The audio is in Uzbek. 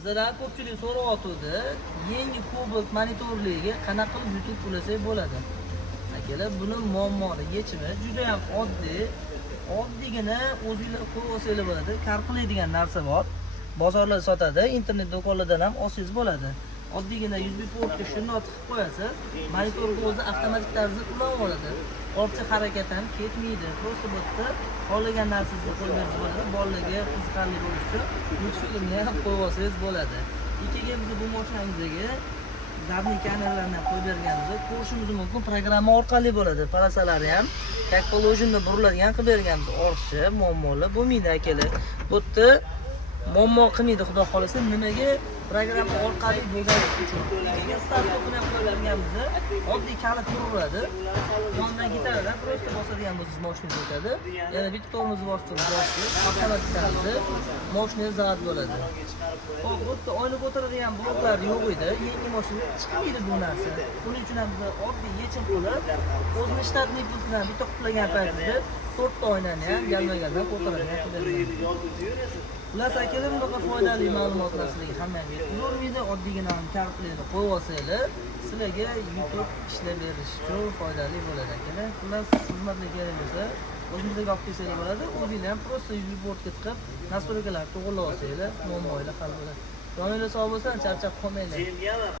Bizlardan ko'pchilik so'rayotdi, yangi Cobalt monitorligiga qanaqa qilib YouTube ulasak bo'ladi? Akalar, buni muammoni yechimi juda ham oddiy. Oddiygina o'zingizlar qo'yib olsanglar bo'ladi. Karplaydigan narsa bor. Bozorlarda sotadi, internet do'konlardan ham olsangiz bo'ladi. Oddiygina USB portga shunday tiqib qo'yasiz, monitorga o'zi avtomatik tarzda ulanib oladi. Ortiqcha harakat ham ketmaydi. Просто bu yerda xohlagan narsangizni qo'yib bersangiz bo'ladi. Bolalarga qiziqarli bo'lishi uchun multfilmni ham qo'yib olsangiz bo'ladi. Ikkiga biz bu mashinamizga zabni kameralarni ham qo'yib berganmiz. Ko'rishimiz mumkin, programma orqali bo'ladi. Palasalari ham как положено buriladigan qilib berganmiz. Ortiqcha muammolar bo'lmaydi akalar. Bu yerda muammo qilmaydi, xudo xolasa. Nimaga? Programma orqali bo'lgani uchun. Ikkiga start topini ham qo'yib berganmiz. Oddiy kalit uriladi. Yondan gitarada просто bosadigan bo'lsangiz mashina o'tadi. Yana bitta tormozni bostirib, avtomatik tarzda mashina zavod bo'ladi. Xo'p, bu yerda oynab o'tiradigan bloklar yo'q edi. Yangi mashina chiqmaydi bu narsa. Buning uchun ham biz oddiy yechim qilib, o'zining shtatniy pultidan bitta qutlagan paytida 4 ta oynani ham galma-galdan ko'taradigan qilib bergan. Ular akalar bunaqa foydali ma'lumotlar sizlarga hammangizga yetkazolmaydi. Oddiygina kartlarni qo'yib olsanglar, sizlarga YouTube ishlab berish uchun foydali bo'ladi akalar. Ular xizmatga kerak bo'lsa, o'zingizga olib kelsanglar bo'ladi. O'zingizlar ham просто USB portga tiqib, nastroykalarni to'g'rilab olsanglar, muammolar hal bo'ladi. Joninglar sog' bo'lsin, charchab qolmanglar.